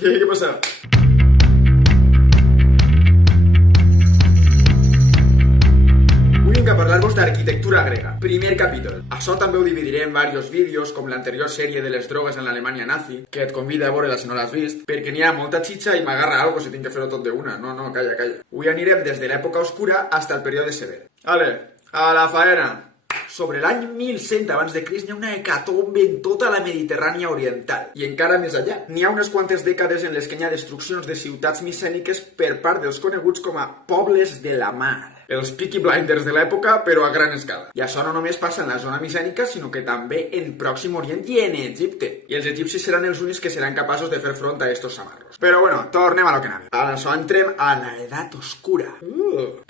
Què passa? Vinc a parlar-vos d'arquitectura grega. Primer capítol. Això també ho dividiré en diversos vídeos, com l'anterior sèrie de les drogues en l'Alemanya nazi, que et convida a veure-la si no l'has vist, perquè n'hi ha molta xitxa i m'agarra algo si tinc que fer-ho tot d'una. No, calla. Avui anirem des de l'època oscura fins al període sever. Ale, a la faena! Sobre l'any 1100 abans de Crist n'hi ha una hecatombe en tota la Mediterrània oriental. I encara més allà. N'hi ha unes quantes dècades en les que hi ha destruccions de ciutats micèniques per part dels coneguts com a pobles de la mar. Els Peaky Blinders de l'època, però a gran escala. I això no només passa en la zona micènica, sinó que també en Pròxim Orient i en Egipte. I els egipcis seran els únics que seran capaços de fer front a estos samarros. Però bueno, tornem a lo que anàvem. Ara això entrem a la Edat Oscura.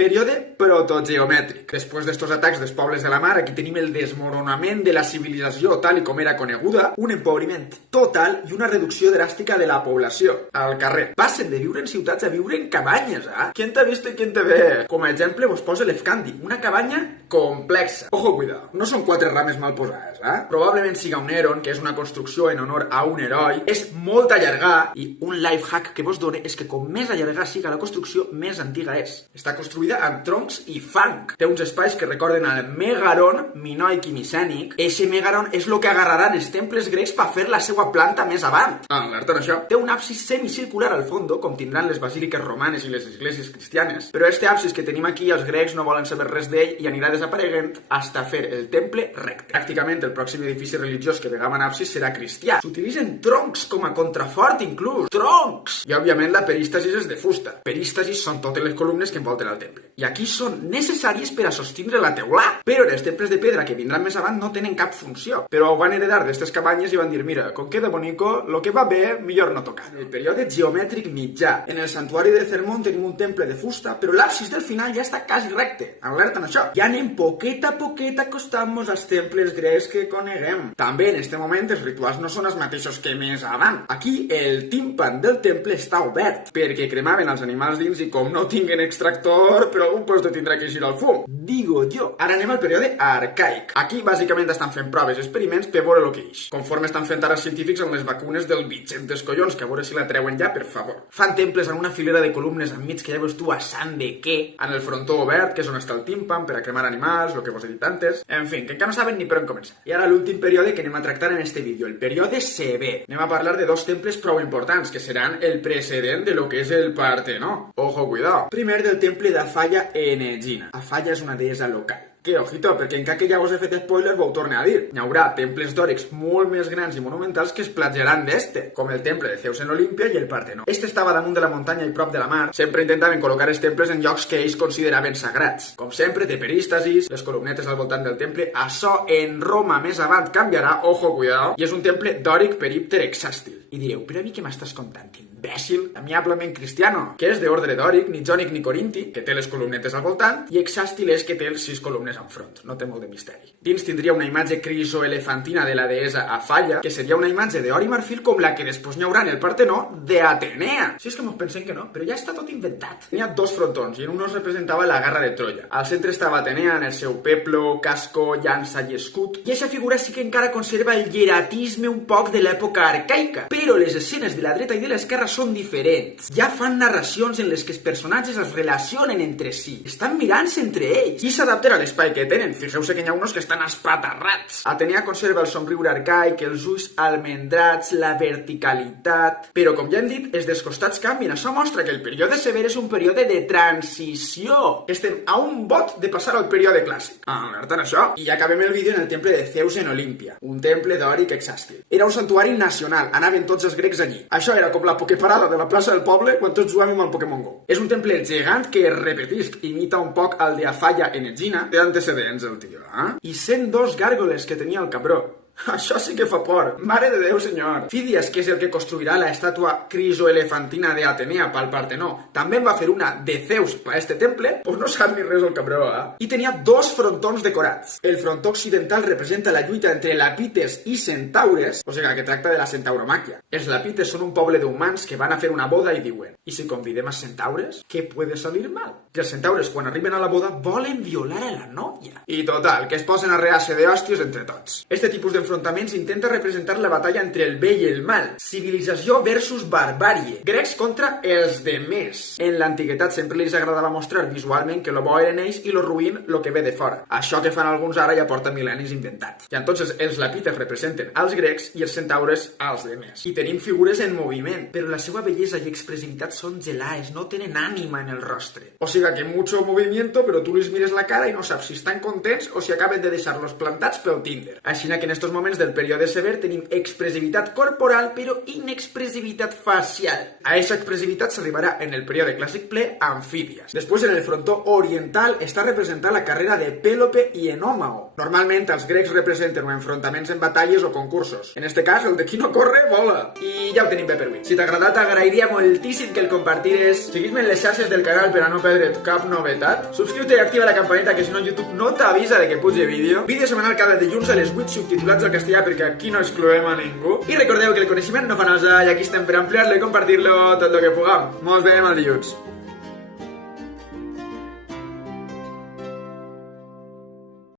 Període protogeomètric. Després d'estos atacs dels pobles de la mar, aquí tenim el desmoronament de la civilització tal i com era coneguda, un empobriment total i una reducció dràstica de la població. Al carrer. Passen de viure en ciutats a viure en cabanyes, ¿Quién te ha visto y quién te ve? Com a exemple, vos posa l'Efcandi, una cabanya complexa. Ojo, cuidado, no són 4 rames mal posades, Probablement siga un Heron, que és una construcció en honor a un heroi, és molt allargada i un life hack que vos done és que com més allargada siga la construcció, més antiga és. Està construïda amb troncs i fang. Té uns espais que recorden al Megaron minoic i micènic. Eixe Megaron és el que agarraran els temples grecs per fer la seva planta més avant. Alerta en això. Té un absis semicircular al fondo, com tindran les basíliques romanes i les esglésies cristianes, però este absis que tenim aquí els grecs no volen saber res d'ell i anirà desapareguent hasta fer el temple recte. Pràcticament el pròxim edifici religiós que vegam en absis serà cristià. S'utilitzen troncs com a contrafort inclús. Troncs! I òbviament la perístasis és de fusta. Perístasis són totes les columnes que envolten el temple. I aquí són necessàries per a sostindre la teulà. Però en els temples de pedra que vindran més avant no tenen cap funció. Però ho van heredar d'estes cabanyes i van dir, mira, com queda bonico, lo que va bé, millor no tocar. El període geomètric mitjà. En el santuari de Cermón tenim un temple de fusta, però l'absis del final ja està quasi recte. Alerta en això. Ja anem poquet a poquet acostant-nos als temples grecs que coneguem. També en este moment els rituals no són els mateixos que més avant. Aquí el tímpan del temple està obert, perquè cremaven els animals dins i com no tinguen extractor, per algun lloc tindrà que eixir el fum. Digo jo. Ara anem al període arcaic. Aquí bàsicament estan fent proves i experiments per veure el que ix. Conforme estan fent ara els científics amb les vacunes del bitxet dels collons, que a veure si la treuen ja, per favor. Fan temples en una filera de columnes enmig que ja veus tu a sant de què, en el frontó obert, que és on està el tímpan, per a cremar animals, el que vos he dit antes. En fi, que encara no saben ni per on començar. I ara l'últim període que anem a tractar en este vídeo, el període sever. Anem a parlar de 2 temples prou importants, que seran el precedent de lo que és el Partenó. Ojo, cuidado. Primer del temple d'Afalla en Egina. Afalla és una deessa local. Que, ojito, perquè encara que ja us he fet spoilers, ho torne a dir. Hi haurà temples dòrics molt més grans i monumentals que es platjaran d'este, com el temple de Zeus en Olímpia i el Partenó. Este estava damunt de la muntanya i prop de la mar. Sempre intentaven col·locar els temples en llocs que ells consideraven sagrats. Com sempre, té perístasis, les columnetes al voltant del temple. Això en Roma més avant canviarà, ojo, cuidado, i és un temple dòric perípter hexàstil. I direu, però a mi què m'estàs contant, imbècil? Amiablement cristiano, que és d'ordre dòric, ni jònic ni corinti, que té les columnetes al voltant, i hexàstil és que té els 6 columnes enfront. No té molt de misteri. Dins tindria una imatge crisoelefantina de la deessa Afalla, que seria una imatge d'or i marfil com la que després n'hi haurà en el Partenó d'Atenea. Si és que mos pensem que no, però ja està tot inventat. N'hi ha 2 frontons, i en un es representava la guerra de Troia. Al centre estava Atenea en el seu peplo, casco, llança i escut, i aquesta figura sí que encara conserva el hieratisme un poc de l'època arcaica. Però les escenes de la dreta i de l'esquerra són diferents. Ja fan narracions en les que els personatges es relacionen entre si. Estan mirant-se entre ells. I s'adapten a l'espai que tenen. Fixeu-se que hi ha uns que estan espatarrats. Atenea conserva el somriure arcaic, els ulls almendrats, la verticalitat. Però, com ja hem dit, els dels costats canvien. Això mostra que el període sever és un període de transició. Estem a un vot de passar al període clàssic. Alerta en això. I acabem el vídeo en el temple de Zeus en Olímpia. Un temple dòric hexàstil. Era un santuari nacional. Anaven tots els grecs allí. Això era com la pokeparada de la plaça del poble quan tots jugàvem al Pokémon GO. És un temple gegant que, repetisc, imita un poc el de Afalla en Egina. Té antecedents el tio, I 102 gàrgoles que tenia el cabró. Això sí que fa por. Mare de Déu, senyor. Fidias, que és el que construirà la estàtua crisoelefantina d'Atenea pel Partenó, també en va fer una de Zeus per este temple, pues no sap ni res el cabró, I tenia 2 frontons decorats. El frontó occidental representa la lluita entre lapites i centaures, o sigui, que tracta de la centauromàquia. Els lapites són un poble d'humans que van a fer una boda i diuen, i si convidem a centaures, què puede salir mal? Que els centaures, quan arriben a la boda, volen violar a la nòvia. I total, que es posen a rear-se d'hòsties entre tots. Este tipus enfrontaments intenta representar la batalla entre el bé i el mal, civilització versus barbàrie, grecs contra els demés. En l'antiguitat sempre els agradava mostrar visualment que lo bo eren ells i lo ruïn lo que ve de fora. Això que fan alguns ara ja porta mil·lennis inventat. I entonces els lapites representen als grecs i els centaures als demés. I tenim figures en moviment, però la seva bellesa i expressivitat són gelades, no tenen ànima en el rostre. O sigui que mucho movimiento, però tu les mires la cara i no saps si estan contents o si acaben de deixar-los plantats pel Tinder. Així que en estos moments del període sever tenim expressivitat corporal però inexpressivitat facial. A aquesta expressivitat s'arribarà en el període clàssic ple amb Fídies. Després, en el frontó oriental, està representada la carrera de Pèlope i Enòmao. Normalment, els grecs representen o enfrontaments en batalles o concursos. En este cas, el de qui no corre, vola. I ja ho tenim bé per avui. Si t'ha agradat, t'agrairia moltíssim que el compartires. Seguis-me en les xarxes del canal per a no perdre't cap novetat. Subscriu-te i activa la campaneta, que si no YouTube no t'avisa de que pugi vídeo. Vídeo setmanal cada dilluns a les 8 subtitulats al castellà perquè aquí no excloem a ningú. I recordeu que el coneixement no fa nosa i aquí estem per ampliar-lo i compartir-lo tot el que puguem. Mos veiem el dilluns.